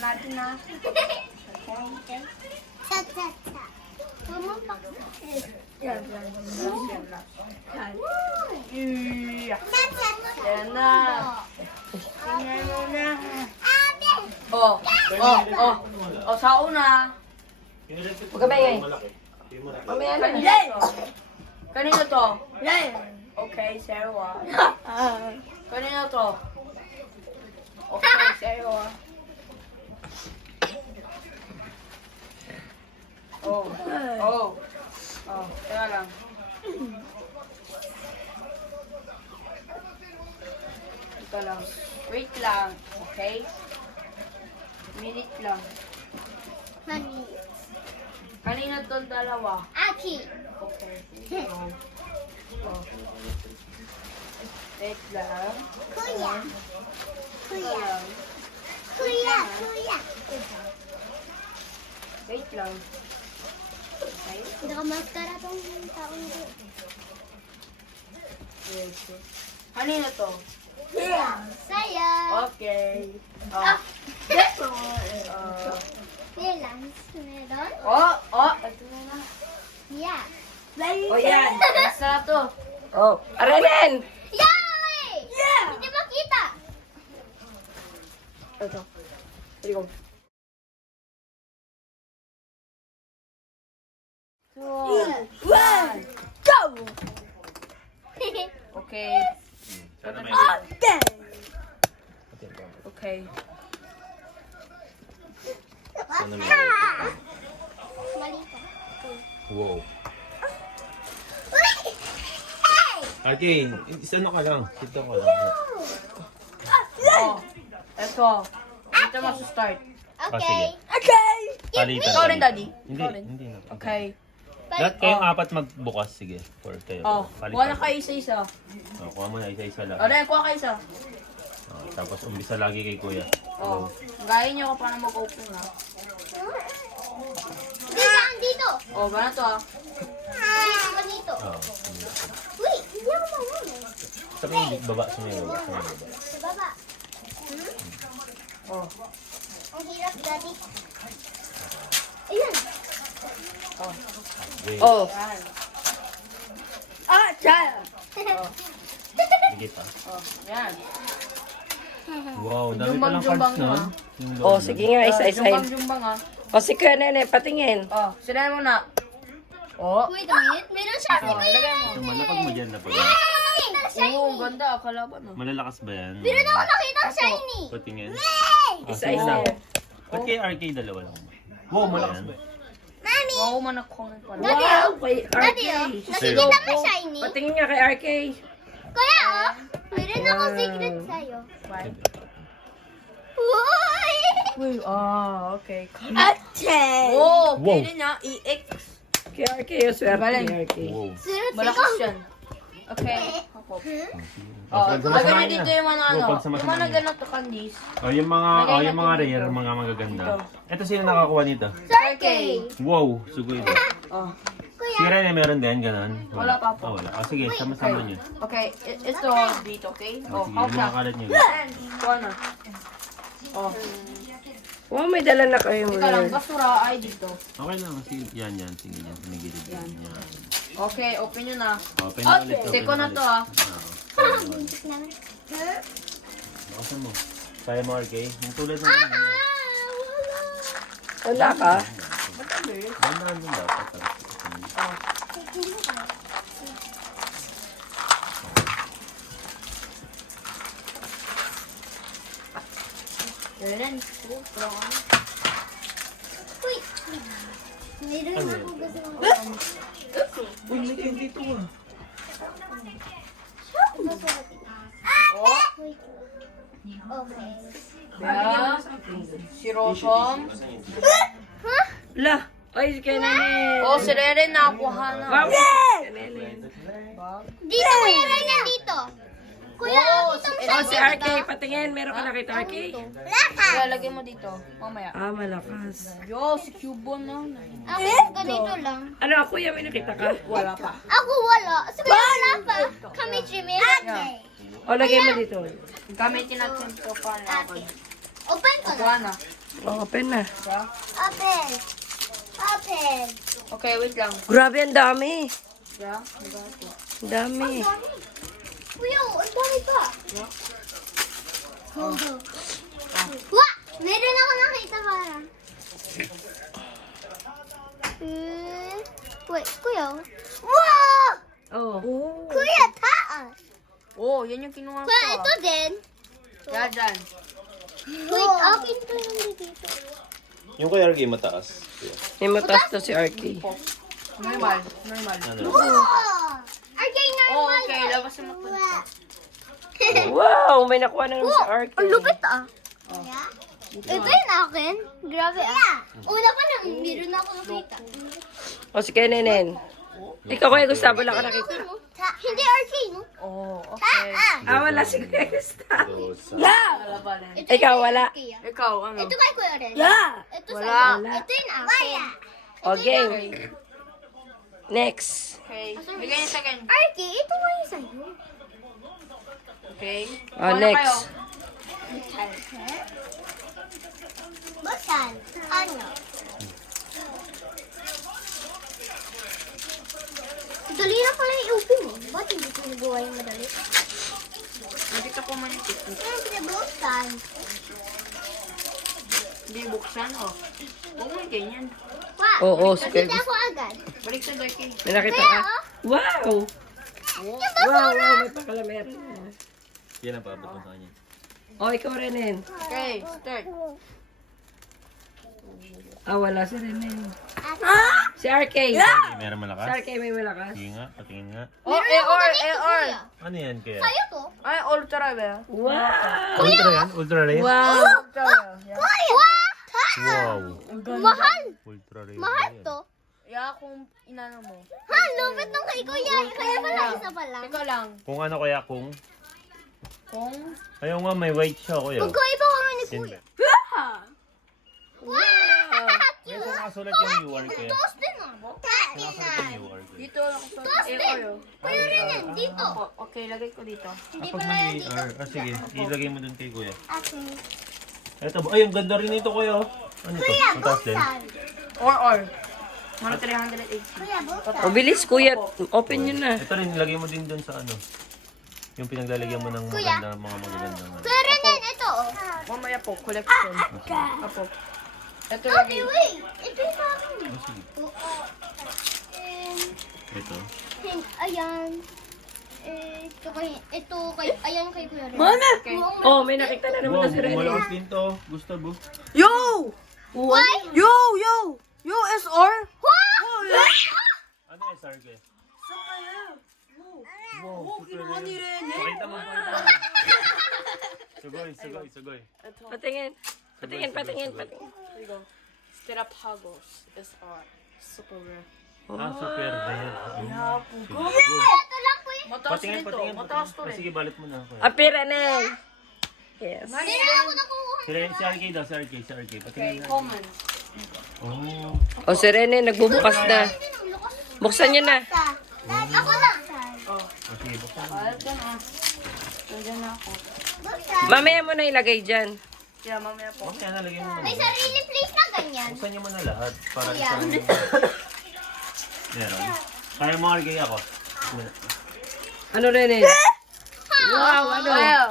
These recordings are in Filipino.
natin na. Cha-cha-cha. Bumumpak. Yan. Cha-cha-cha. Yan na. Tingnan mo na. Ate. Sa una. Huwag ka maingay. Mamaya na. Kanino to? Okay, Sarah. Kanino to? Okay, Sarah. Teka lang. Ito lang. Wait lang, okay? Minute lang. Honey. Kanino tong dalawa? Aki. Okay. Wait lang. Kuya. Ito Kuya. lang. Kuya. Kuya. Wait lang. Okay. Nakamaskara tong taong ko. Wait. Kanino to? Saya. Okay. Silence. Meron? Ito na. Yeah. Yan. Basta na to. Arenen! Yay! Yeah! Hindi makita. Ito. Sige ko. One. Go! Okay. Okay. Mali ka. Wow. Hey! Okay, isa ka lang. Dito ka lang. Ito. Dito mo sa start. Okay. Palitan. Ikaw rin, Daddy. Hindi, Ikaw rin. hindi na. Okay. Lahat kayong apat magbukas. Sige, for kayo. Kuha na kayo isa-isa. Kuha mo na isa-isa lang. Ren, kuha kayo isa. Tapos umbisa lagi kay kuya. Gaya niyo ko paano mag-open ha. Dito. Gano'n to Dito. Oo. Wait, hindi ako mamuna. Sabi yung baba, sumayo. Sa baba. Ang hirap, Daddy. Ayun. Wait, sige pa. Yan. Wow, dami palang Jumbang-jumbang cards na. na. Yung loob. Sige nga, isa-isahin. Jumbang-jumbang ha. Si Kuya Nene, patingin. Sinayin mo na. Wait a minute. Meron siya. Si Kuya. Lagay mo. So, malapag mo dyan na pag. Nakita shiny. Oo, ganda. Kalaban ha. Malalakas ba yan? Meron ako nakita shiny. Patingin. Isa-isa. Ba't kay RK dalawa lang? Wow, malakas ba? Mami. Wow, manakong pa. Daddy, Wow, kay Daddy, RK. nakikita mo shiny? Patingin nga kay RK. Kuya, meron ako secret sa'yo. Five. Uy! Uy, okay. Ache! Oh, Wow. pwede niya. EX. Kay RK, yung swerte Galing. ni RK. Wow. Sunod Malakas yan. Okay. Ako. Lagay niyo dito yung mga ano. Yung mga ganito candies. Yung mga rare, mga magaganda. Ito sino nakakuha nito? Sarkey! Wow, sugoy ba? Si Rene meron din, ganun? Wala pa po. Wala. Sige, sama-sama nyo. Okay, ito dito, okay? Sige, How yung mga siya? kalat nyo. Kuha na. Wow, may dala na kayo. Ika lang, basura ay dito. Okay lang, kasi yan. Sige, yan. Pinagilid yan. Okay, open nyo na. Open na ulit. Seko na to ah. Bakasan mo. Kaya mo, RK? Yung tulad na yan. Wala ka? Bandahan mo dapat. Yan. Uy! Meron Ano ako gusto ng Uy, may kayo dito ah. Wait. Okay. Yeah. Si Rosom. La! Ay, si Kuya Nene. Oh, si Rere nakuha na. Wow! Kuya Nene. Dito, kuya, ganyan dito. Kuya, dito mo Si RK, patingin. Meron ka nakita RK? Kaya lagay mo dito. Mamaya. Malakas. Yo, si Cubo na. Okay, ganito lang. Ano, Kuya, may nakita ka? Wala pa. Ako wala. Sige, wala pa. Kami, Jimmy. Okay. O, lagay mo dito. Gamitin natin ito para laban. Open ko na. Kuha na. Oh, open na. Open. Open. Okay, wait lang. Grabe, ang dami. Yeah? Ang dami. Kuya, ang dami pa. Wah! Meron ako nakita parang. Wait, kuya. Wow! Oh. Kuya, taas. Oh, yan yung kinuha ko. Kuya, ito din. Yeah, dyan. Wait, akin to yung dito. Yung kay RG mataas. Yeah. May mataas to si RK. Normal. Normal. Ano? Wow! RJ, normal. Oh, okay. Labasin mo po. Wow, may nakuha na naman si RK. Ang lupit ah. Ito yung akin. Grabe ah. Una pa lang, meron ako nakita. O, si Kenenen. Ikaw, Kuya Gustavo, lang ka nakita. Hindi RK, no? Oh, okay. Ah, wala si Kuya Gustavo. Labanan. Ikaw, wala. Ikaw, ano? Ito kay Kuya Ren. Ito Wala. sa'yo. Ito yung akin. O, game. Next. Okay. Bigay niya sa akin. RK, ito nga yung sa'yo. Okay. O, Ano next. Buksan. Ano? Dali na pala i-open eh. Ba't hindi ko nagawa yung madali? Hindi ka po manipis. Siyempre, buksan. Hindi buksan, oh. Huwag mo yung ganyan. Wow. Oo, si Kuya Nakita Gustavo. ko agad. Balik sa Darky. May nakita Kaya ka? oh. Wow! Yung Wow, basura. wow, may pakalamera na. Yan ang paabot mo sa kanya. O, ikaw, Renen. Okay, start. Ah, wala si Renen. Si RK. Meron Si malakas? RK may malakas. Sige nga, patingin nga. Oh, AR, AR. Ano yan kaya? Sa'yo to? Ay, ultra ba? Wow! Ultra yan? Ultra rare? Wow! Ultra. Yeah. Kuya! Wow. Mahal! Ultra rare. Mahal yan. to? Yeah, kung inano mo. Ha, lupit nung kay Kuya. Kaya pala isa pa lang. Ikaw lang. Kung ano kaya kung... Kung... Ayaw nga, may white siya kuya. Magkaiba kami ni Yan Kuya. ba? Wow! May nakasulat yung UR kuya. Toast din ah. Nakasulat yung UR kuya. Dito ako sa Toast din. AR. Kuya rin yan, dito. Opo, okay, lagay ko dito. Hindi Kapag pala may yan dito. AR, sige, ilagay mo dun kay kuya. Okay. Eto, ay, ang ganda rin ito kuya. Ano ito? Kuya, Mataas din? buksan. Or. Mga 380. Kuya, buksan. O, bilis, Kuya. Open nyo na. Ito rin, ilagay mo din dun sa ano. Yung pinaglalagyan mo ng Kuya. maganda, mga magaganda. Kuya rin yan, ito oh. Mamaya po, collection. Apo. Ito Okay, lagi. wait. Ito yung sa akin. Oh, sige. Oo. Ito. Ayan. Ito kay, ayan kay Kuya Ren. Okay. Oh, may nakita na naman Wow, na si Renen. malakas din to. Gustavo. Yo! Why? Yo! Yo, SR? Ano yung SRK? Wow, Kinuha ni Rene. pakita mo, pakita mo. Sugoy, sugoy, sugoy. Patingin. Patingin. Here we go. Stirap Hagos. SR. Super rare. Ah, super rare. Ito lang Kuya. Mataas Patingin, rin to. patingin. Mataas to Ah, rin. sige, balit mo na ako. Api, Renen. Yes. Hindi na ako nakuha. Si RK daw, si RK. Okay, Patingin na. common. Oh. O, si Renen, nagbubukas na. Buksan nyo na. Ako lang. Oh, sige, buksan mo. Alat ka na. Nandiyan na ako. Mamaya mo na ilagay dyan. Yeah, mamaya po. Okay, nalagyan mo na. May sarili place na ganyan. Buksan niyo muna lahat para Yeah. isang... Meron. Kaya mo RK ako. Ano, Renen? Wow, ano? Wow!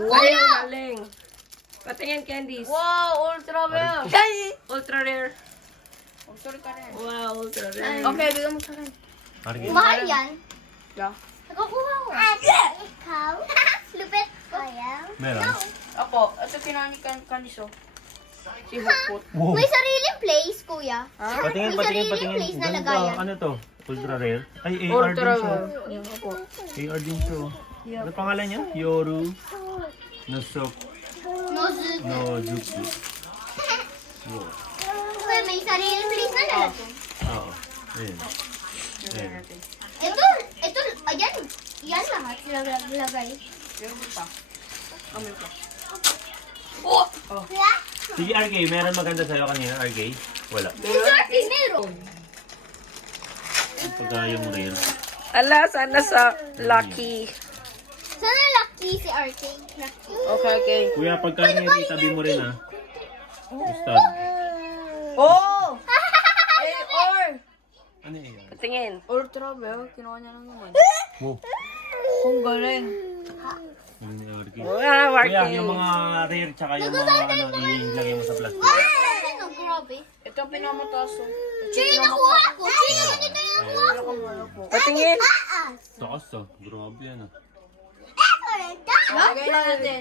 Wow, galing. Patingin, candies. Wow, ultra rare. Ultra rare. Oh, sorry ka rin. Wow, ultra rare. Okay, bigyan mo sa akin. RK. Mahal yan. Yeah. Nakakuha ko. Ikaw? Lupit. Kuya? Meron. Apo, ito kinuha ni Candice. Si Hukut. Wow. May sariling place, Kuya. Patingin, May patingin, sariling patingin. place na Ganda. lagayan. Ano to? Ultra rare? Ay, AR din Ultra siya. rare. Yeah, apo. AR din siya. Ano pangalan niya? Yoru. Nosok. Nozu. Nozuki. Kuya, may sariling place na lalagyan. Oo. Ayun. Ayun. Ito, ayan. Yan lahat lagay. Meron pa. Amoy pa. Kuya? Sige, RK. Meron maganda sa'yo kanina, RK? Wala. Meron. Pagka yung rare. Ala, sana sa Lucky. Sana lucky si RK. Lucky. Okay, okay. Kuya, pagka may tabi mo rin ah. Mustard. Oh! A-R! Ano yun? Tingin. Ultra, bro. Kinuha niya lang naman. Wow. Kung galing. Ano ni Orky? Wow, Kuya, Marky. yung mga rare tsaka yung mga ano, ilagay mo sa plastic. Ano, grabe. Ito ang pinamataas. Oh. Chino nakuha ko. Chino, ganito yung nakuha ko. Patingin. Taas. Taas ah. Grabe yan ah. Eto, Lagay na natin.